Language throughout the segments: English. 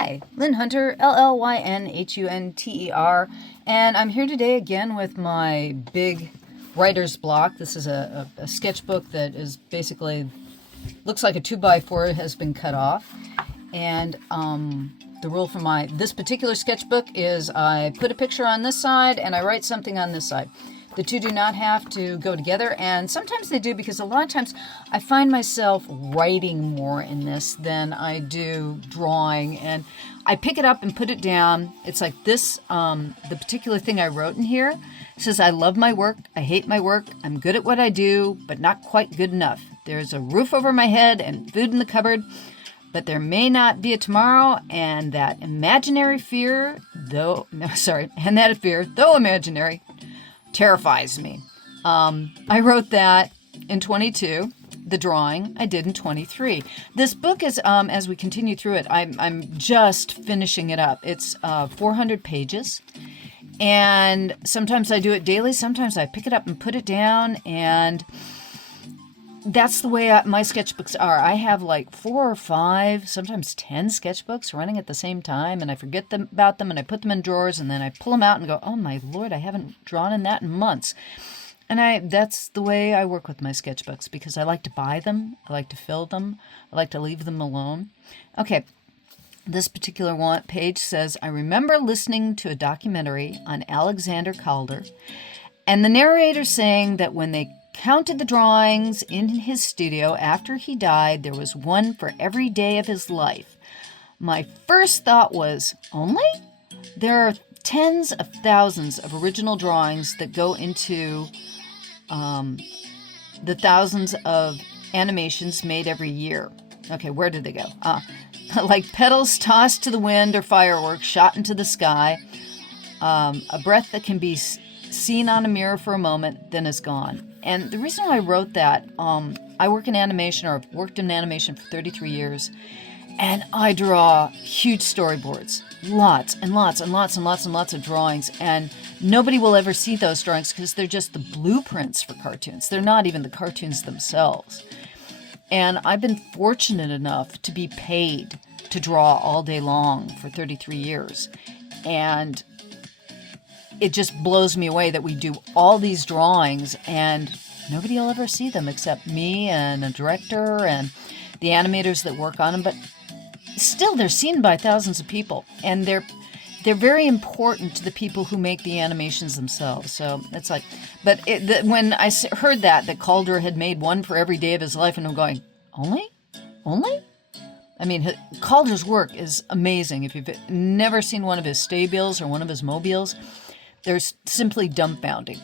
Hi, Llyn Hunter, Llynhunter, and I'm here today again with my big writer's block. This is a sketchbook that is basically, looks like a 2x4 has been cut off. And the rule for this particular sketchbook is I put a picture on this side and I write something on this side. The two do not have to go together, and sometimes they do, because a lot of times I find myself writing more in this than I do drawing, and I pick it up and put it down. It's like this, the particular thing I wrote in here says, I love my work, I hate my work, I'm good at what I do, but not quite good enough. There's a roof over my head and food in the cupboard, but there may not be a tomorrow, and that fear, though imaginary, terrifies me. I wrote that in 22. The drawing I did in 23. This book is, as we continue through it, I'm just finishing it up. It's 400 pages, and sometimes I do it daily. Sometimes I pick it up and put it down, and that's the way my sketchbooks are. I have like 4 or 5, sometimes 10 sketchbooks running at the same time, and I forget about them, and I put them in drawers, and then I pull them out and go, oh my Lord, I haven't drawn in that in months. And that's the way I work with my sketchbooks, because I like to buy them, I like to fill them, I like to leave them alone. Okay, this particular page says, I remember listening to a documentary on Alexander Calder, and the narrator saying that when they counted the drawings in his studio after he died, there was one for every day of his life. My first thought was, only? There are tens of thousands of original drawings that go into the thousands of animations made every year. Okay, where did they go? Like petals tossed to the wind or fireworks shot into the sky, a breath that can be seen on a mirror for a moment, then is gone. And the reason why I wrote that, I work in animation, or I've worked in animation for 33 years, and I draw huge storyboards, lots and lots and lots and lots and lots of drawings, and nobody will ever see those drawings because they're just the blueprints for cartoons. They're not even the cartoons themselves. And I've been fortunate enough to be paid to draw all day long for 33 years. And it just blows me away that we do all these drawings and nobody will ever see them except me and a director and the animators that work on them. But still, they're seen by thousands of people, and they're very important to the people who make the animations themselves. So it's like, but when I heard that Calder had made one for every day of his life, and I'm going, only? I mean, Calder's work is amazing. If you've never seen one of his stabiles or one of his mobiles, they're simply dumbfounding.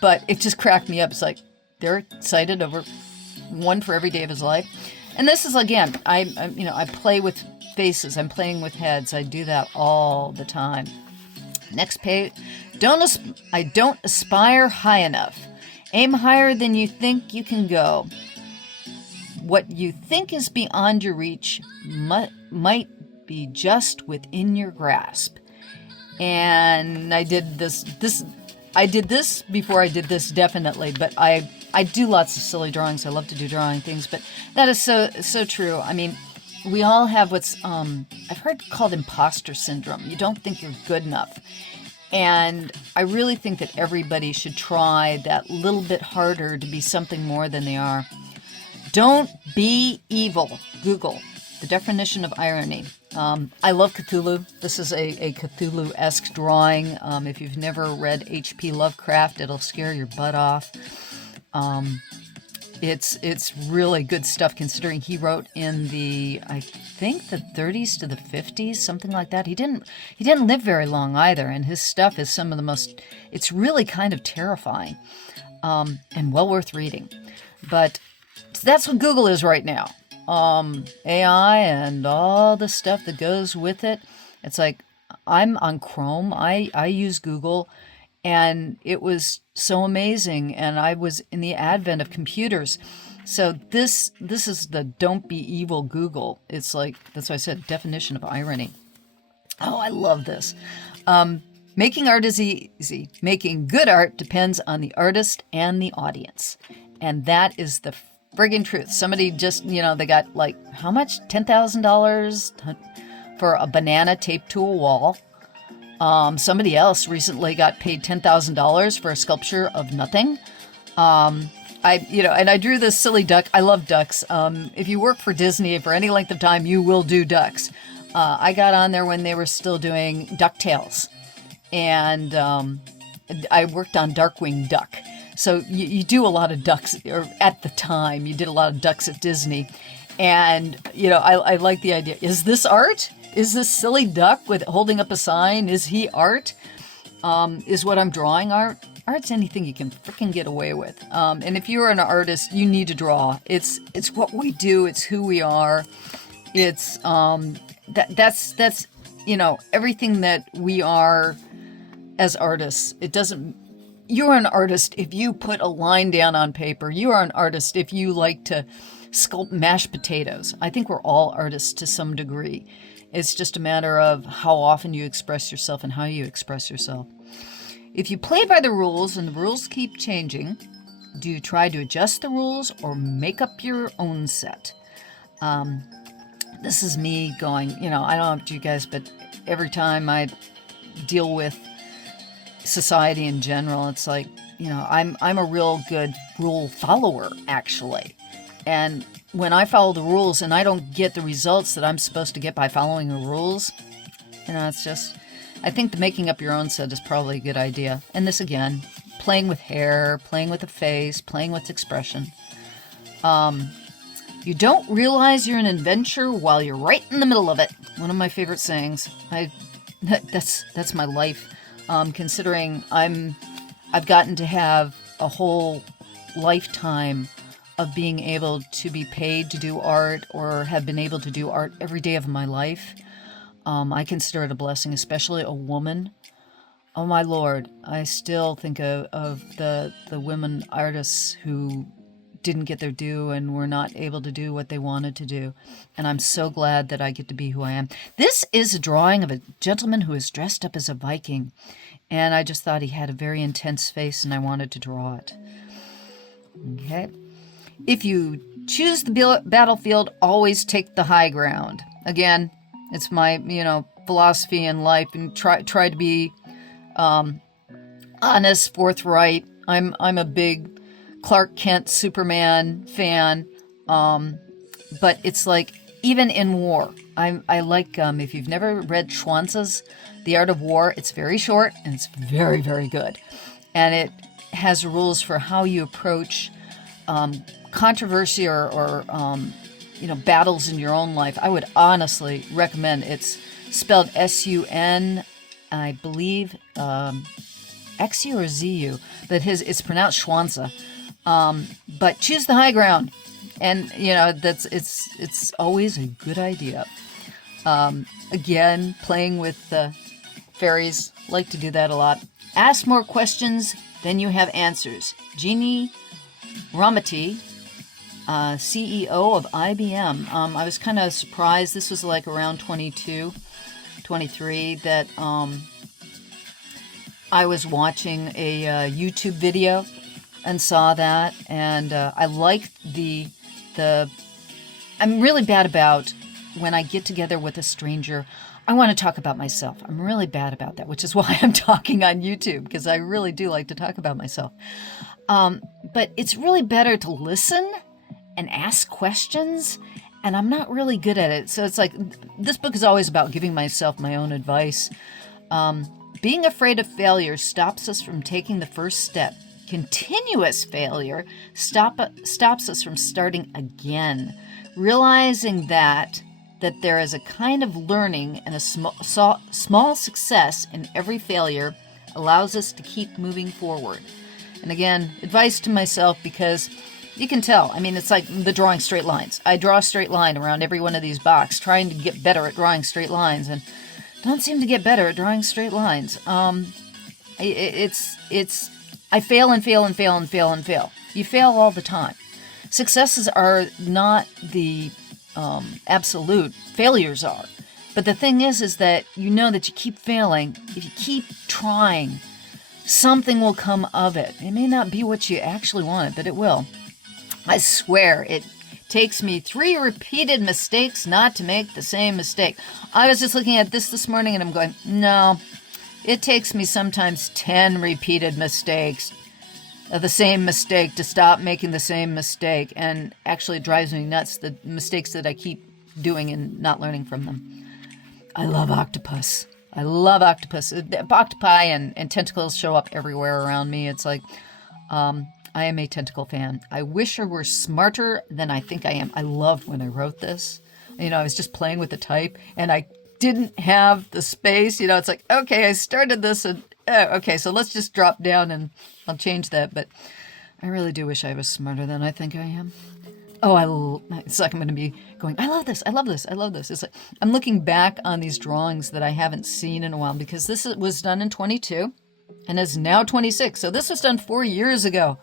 But it just cracked me up. It's like, they're excited over one for every day of his life. And this is, again, I play with faces. I'm playing with heads. I do that all the time. Next page. I don't aspire high enough. Aim higher than you think you can go. What you think is beyond your reach might be just within your grasp. And I did this before I did this, definitely, but I do lots of silly drawings. I love to do drawing things, but that is so true. I mean, we all have what's I've heard called imposter syndrome. You don't think you're good enough. And I really think that everybody should try that little bit harder to be something more than they are. Don't be evil. Google the definition of irony. I love Cthulhu. This is a Cthulhu-esque drawing. If you've never read H.P. Lovecraft, it'll scare your butt off. It's really good stuff, considering he wrote in I think the 30s to the 50s, something like that. He didn't live very long either, and his stuff is some of the most, it's really kind of terrifying, and well worth reading. But that's what Google is right now. AI and all the stuff that goes with it. It's like, I'm on Chrome. I use Google, and it was so amazing. And I was in the advent of computers. So this is the don't be evil Google. It's like, that's why I said definition of irony. Oh, I love this. Making art is easy. Making good art depends on the artist and the audience. And that is the friggin' truth. Somebody just, they got like, how much? $10,000 for a banana taped to a wall. Somebody else recently got paid $10,000 for a sculpture of nothing. And I drew this silly duck. I love ducks. If you work for Disney for any length of time, you will do ducks. I got on there when they were still doing DuckTales, and I worked on Darkwing Duck. So you do a lot of ducks, or at the time, you did a lot of ducks at Disney. And, I like the idea. Is this art? Is this silly duck with holding up a sign? Is he art? Is what I'm drawing art? Art's anything you can freaking get away with. And if you're an artist, you need to draw. It's what we do. It's who we are. It's that's everything that we are as artists. You're an artist if you put a line down on paper. You are an artist if you like to sculpt mashed potatoes. I think we're all artists to some degree. It's just a matter of how often you express yourself and how you express yourself. If you play by the rules and the rules keep changing, do you try to adjust the rules or make up your own set? This is me going, I don't know about you guys, but every time I deal with society in general, it's like, I'm a real good rule follower, actually. And when I follow the rules and I don't get the results that I'm supposed to get by following the rules, it's just, I think the making up your own set is probably a good idea. And this again, playing with hair, playing with the face, playing with expression. You don't realize you're an adventure while you're right in the middle of it. One of my favorite sayings. That's my life. Considering I've gotten to have a whole lifetime of being able to be paid to do art, or have been able to do art every day of my life. I consider it a blessing, especially a woman. Oh my Lord, I still think of the women artists who didn't get their due and were not able to do what they wanted to do. And I'm so glad that I get to be who I am. This is a drawing of a gentleman who is dressed up as a Viking. And I just thought he had a very intense face and I wanted to draw it. Okay. If you choose the battlefield, always take the high ground. Again, it's my, philosophy in life, and try to be honest, forthright. I'm a big Clark Kent Superman fan, but it's like even in war, I like if you've never read Schwanz's The Art of War, it's very short and it's very, very good, and it has rules for how you approach controversy or battles in your own life. I would honestly recommend. It's spelled S-U-N, I believe X-U or Z-U, but it's pronounced Schwanza. But choose the high ground, and it's always a good idea. Again, playing with the fairies, like to do that a lot. Ask more questions than you have answers. Jeannie Ramati, CEO of IBM. I was kind of surprised. This was like around 22, 23 that I was watching a YouTube video and saw that, and I liked I'm really bad about when I get together with a stranger, I want to talk about myself. I'm really bad about that, which is why I'm talking on YouTube, because I really do like to talk about myself. But it's really better to listen and ask questions, and I'm not really good at it. So it's like, this book is always about giving myself my own advice. Being afraid of failure stops us from taking the first step. Continuous failure stops us from starting again. Realizing that there is a kind of learning and a small success in every failure allows us to keep moving forward. And again, advice to myself, because you can tell. I mean, it's like the drawing straight lines. I draw a straight line around every one of these boxes, trying to get better at drawing straight lines, and don't seem to get better at drawing straight lines. I fail and fail and fail and fail and fail. You fail all the time. Successes are not the absolute. Failures are. But the thing is that you know that you keep failing. If you keep trying, something will come of it. It may not be what you actually wanted, but it will. I swear, it takes me 3 repeated mistakes not to make the same mistake. I was just looking at this morning and I'm going, no, it takes me sometimes 10 repeated mistakes of the same mistake to stop making the same mistake. And actually it drives me nuts, the mistakes that I keep doing and not learning from them. I love octopus. I love octopus. Octopi and tentacles show up everywhere around me. It's like, I am a tentacle fan. I wish I were smarter than I think I am. I loved when I wrote this. I was just playing with the type and I didn't have the space. It's like, okay, I started this and, okay, so let's just drop down and I'll change that. But I really do wish I was smarter than I think I am. It's like I'm going to be going, I love this, I love this, I love this. It's like I'm looking back on these drawings that I haven't seen in a while because this was done in 22 and is now 26. So this was done 4 years ago.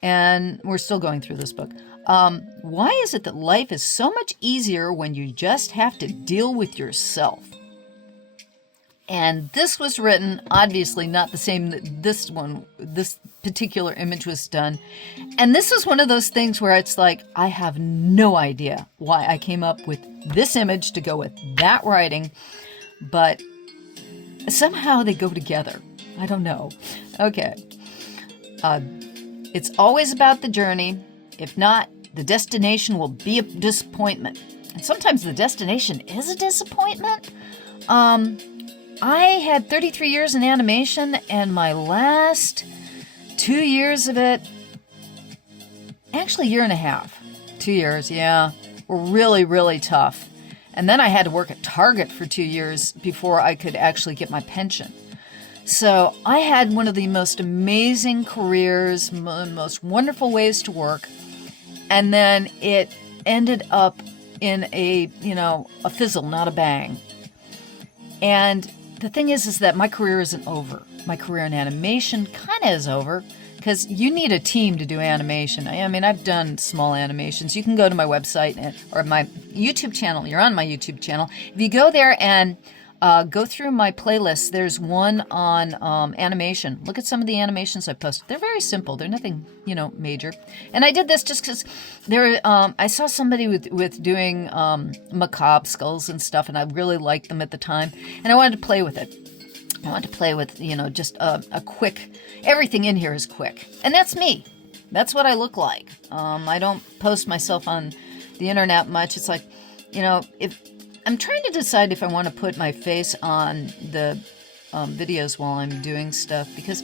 And we're still going through this book. Why is it that life is so much easier when you just have to deal with yourself? And this was written, obviously not the same that this particular image was done. And this is one of those things where it's like, I have no idea why I came up with this image to go with that writing, but somehow they go together. I don't know. Okay. It's always about the journey. If not, the destination will be a disappointment. And sometimes the destination is a disappointment. I had 33 years in animation, and my last 2 years of it, actually 1.5 years, 2 years, yeah, were really, really tough. And then I had to work at Target for 2 years before I could actually get my pension. So I had one of the most amazing careers, most wonderful ways to work. And then it ended up in a fizzle, not a bang. And the thing is that my career isn't over. My career in animation kind of is over because you need a team to do animation. I mean, I've done small animations. You can go to my website or my YouTube channel. You're on my YouTube channel. If you go there and go through my playlist. There's one on animation. Look at some of the animations I posted. They're very simple. They're nothing, major. And I did this just because I saw somebody with doing macabre skulls and stuff, and I really liked them at the time. And I wanted to play with it. I wanted to play with, just a quick, everything in here is quick. And that's me. That's what I look like. I don't post myself on the internet much. It's like, if I'm trying to decide if I want to put my face on the videos while I'm doing stuff because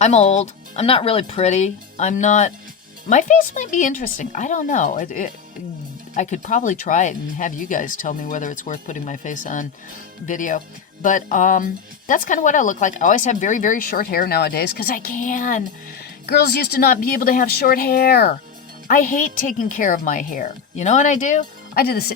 I'm old. I'm not really pretty. My face might be interesting. I don't know. I could probably try it and have you guys tell me whether it's worth putting my face on video. But that's kind of what I look like. I always have very, very short hair nowadays because I can. Girls used to not be able to have short hair. I hate taking care of my hair. You know what I do? I do this.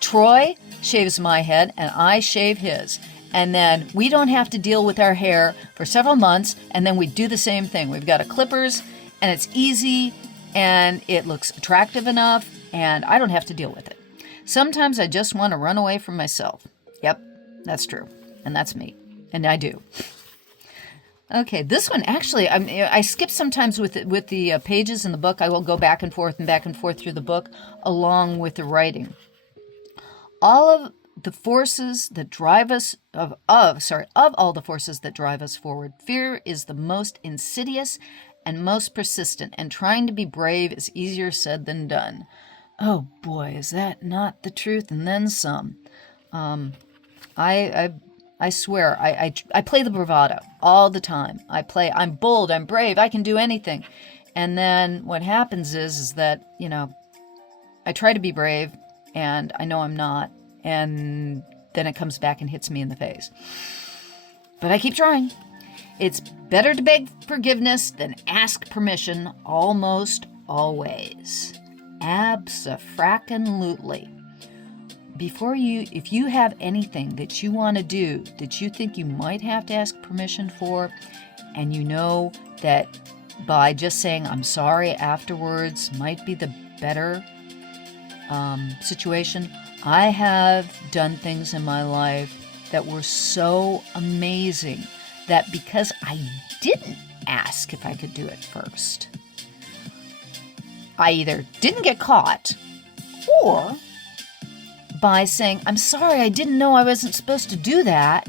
Troy shaves my head and I shave his. And then we don't have to deal with our hair for several months. And then we do the same thing. We've got a clippers and it's easy and it looks attractive enough and I don't have to deal with it. Sometimes I just want to run away from myself. Yep, that's true. And that's me. And I do. Okay, this one actually, I skip sometimes with the pages in the book. I will go back and forth through the book along with the writing. All of the forces that drive us of all the forces that drive us forward, fear is the most insidious and most persistent, and trying to be brave is easier said than done. Oh boy, is that not the truth? And then some. I swear, I play the bravado all the time. I'm bold, I'm brave, I can do anything. And then what happens is that, I try to be brave, and I know I'm not, and then it comes back and hits me in the face. But I keep trying. It's better to beg forgiveness than ask permission, almost always. Abso-frackin-lutely. If you have anything that you want to do that you think you might have to ask permission for, and you know that by just saying I'm sorry afterwards might be the better situation. I have done things in my life that were so amazing that because I didn't ask if I could do it first, I either didn't get caught, or by saying, I'm sorry, I didn't know I wasn't supposed to do that,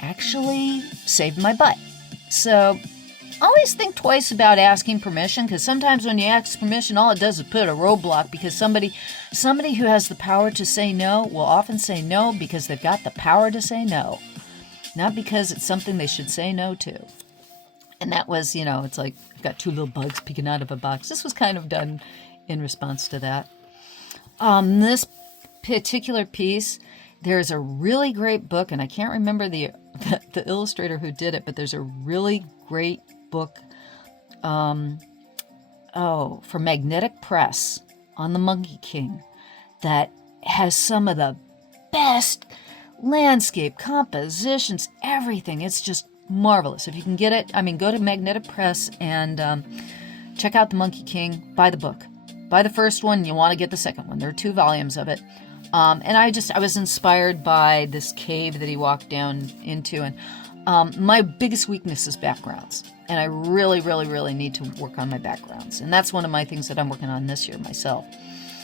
actually saved my butt. So always think twice about asking permission, because sometimes when you ask permission, all it does is put a roadblock, because somebody who has the power to say no will often say no because they've got the power to say no, not because it's something they should say no to. And that was, it's like I've got two little bugs peeking out of a box. This was kind of done in response to that. This particular piece, there's a really great book, and I can't remember the illustrator who did it, but there's a really great book from Magnetic Press on the Monkey King that has some of the best landscape compositions, everything. It's just marvelous. If you can get it, go to Magnetic Press and check out the Monkey King. Buy the book. Buy the first one. You want to get the second one. There are 2 volumes of it. And I was inspired by this cave that he walked down into. And my biggest weakness is backgrounds. And I really, really, really need to work on my backgrounds. And that's one of my things that I'm working on this year myself.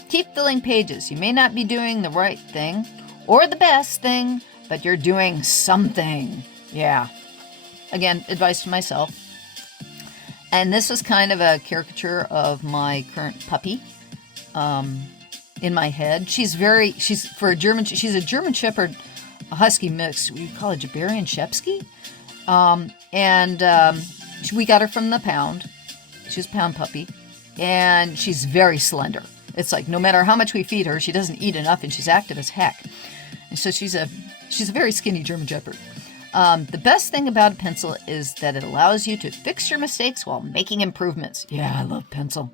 Keep filling pages. You may not be doing the right thing or the best thing, but you're doing something. Yeah. Again, advice to myself. And this is kind of a caricature of my current puppy in my head. She's a German Shepherd, a Husky mix. We call it Jabarian Shepsky. We got her from the pound. She's a pound puppy. And she's very slender. It's like no matter how much we feed her, she doesn't eat enough, and she's active as heck. And so she's a very skinny German Shepherd. The best thing about a pencil is that it allows you to fix your mistakes while making improvements. Yeah, I love pencil.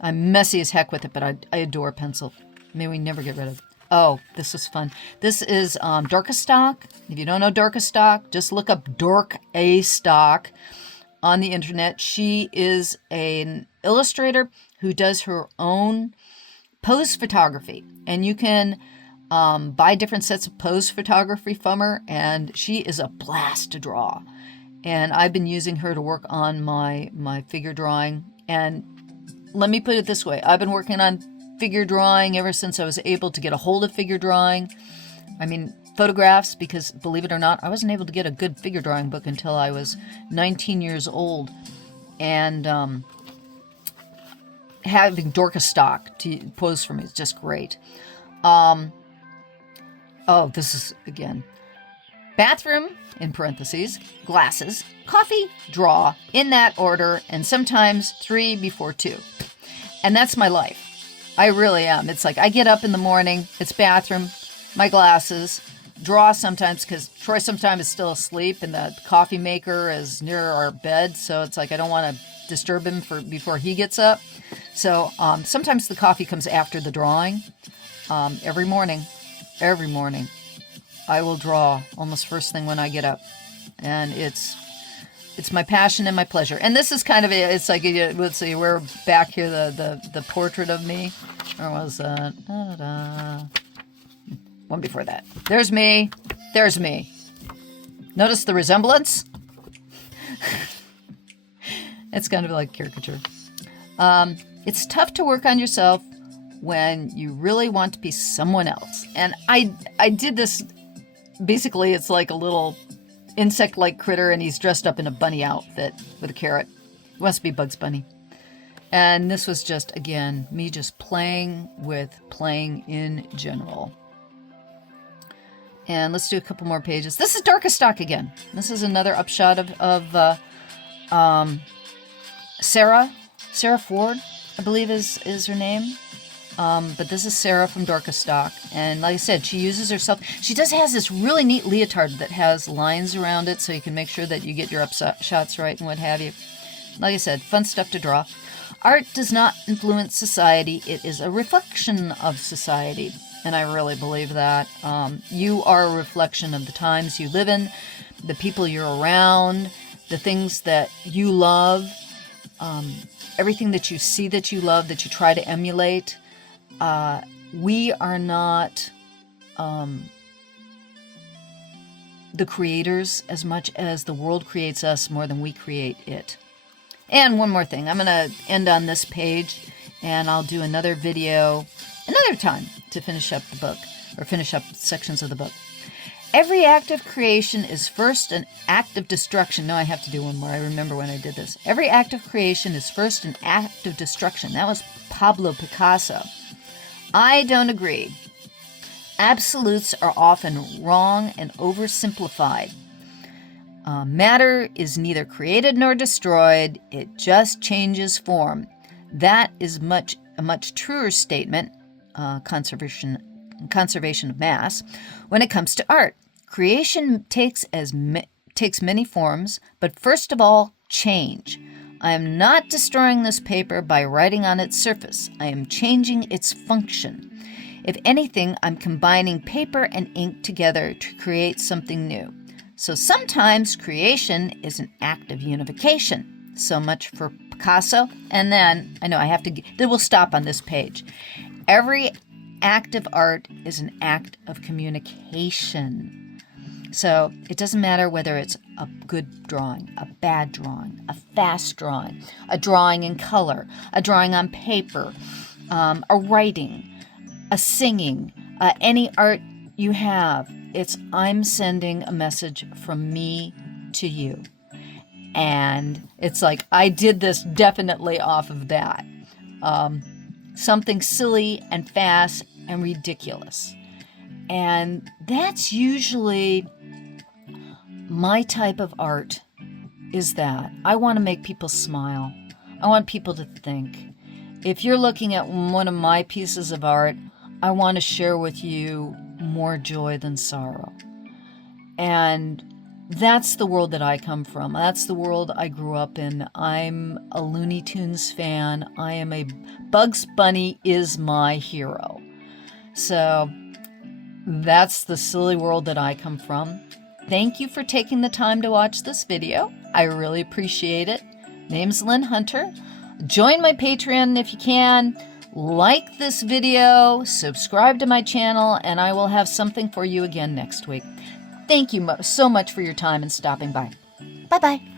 I'm messy as heck with it, but I adore pencil. May we never get rid of it. Oh, this is fun. This is Dorcas Stock. If you don't know Dorcas Stock, just look up Dork A Stock on the internet. She is an illustrator who does her own pose photography. And you can buy different sets of pose photography from her, and she is a blast to draw. And I've been using her to work on my figure drawing. And let me put it this way. I've been working on figure drawing ever since I was able to get a hold of figure drawing. Photographs, because believe it or not, I wasn't able to get a good figure drawing book until I was 19 years old. And having Dorcas Stock to pose for me is just great. This is, again, bathroom, in parentheses, glasses, coffee, draw, in that order, and sometimes 3 before 2. And that's my life. I really am. It's like I get up in the morning, it's bathroom, my glasses, draw sometimes, because Troy sometimes is still asleep, and the coffee maker is near our bed, so it's like I don't want to disturb him before he gets up. So sometimes the coffee comes after the drawing. Every morning, I will draw almost first thing when I get up, and it's my passion and my pleasure. And this is kind of it's like, let's see, we're back here, the portrait of me, or was that one before that? There's me. Notice the resemblance. It's kind of like caricature. It's tough to work on yourself when you really want to be someone else. And I did this, basically it's like a little insect-like critter, and he's dressed up in a bunny outfit with a carrot. He wants to be Bugs Bunny. And this was just, again, me just playing in general. And let's do a couple more pages. This is Darkest Stock again. This is another upshot of Sarah Ford, I believe is her name. But this is Sarah from Dorcas Stock. And like I said, she uses herself. She has this really neat leotard that has lines around it, so you can make sure that you get your shots right and what have you. Like I said, fun stuff to draw. Art does not influence society. It is a reflection of society. And I really believe that. You are a reflection of the times you live in, the people you're around, the things that you love, everything that you see that you love, that you try to emulate. We are not the creators as much as the world creates us more than we create it. And one more thing. I'm going to end on this page, and I'll do another video another time to finish up the book, or finish up sections of the book. Every act of creation is first an act of destruction. No, I have to do one more. I remember when I did this. Every act of creation is first an act of destruction. That was Pablo Picasso. I don't agree. Absolutes are often wrong and oversimplified. Matter is neither created nor destroyed. It just changes form. That is a much truer statement, conservation of mass, when it comes to art. Creation takes many forms, but first of all, change. I am not destroying this paper by writing on its surface. I am changing its function. If anything, I'm combining paper and ink together to create something new. So sometimes creation is an act of unification. So much for Picasso. And then, I know I have to, then we'll stop on this page. Every act of art is an act of communication. So it doesn't matter whether it's a good drawing, a bad drawing, a fast drawing, a drawing in color, a drawing on paper, a writing, a singing, any art you have. It's I'm sending a message from me to you. And it's like I did this definitely off of that. Something silly and fast and ridiculous. And that's usually my type of art, is that I want to make people smile. I want people to think. If you're looking at one of my pieces of art, I want to share with you more joy than sorrow. And that's the world that I come from. That's the world I grew up in. I'm a Looney Tunes fan. I am a Bugs Bunny is my hero. So that's the silly world that I come from. Thank you for taking the time to watch this video. I really appreciate it. Name's Llyn Hunter. Join my Patreon if you can. Like this video, subscribe to my channel, and I will have something for you again next week. Thank you so much for your time and stopping by. Bye-bye.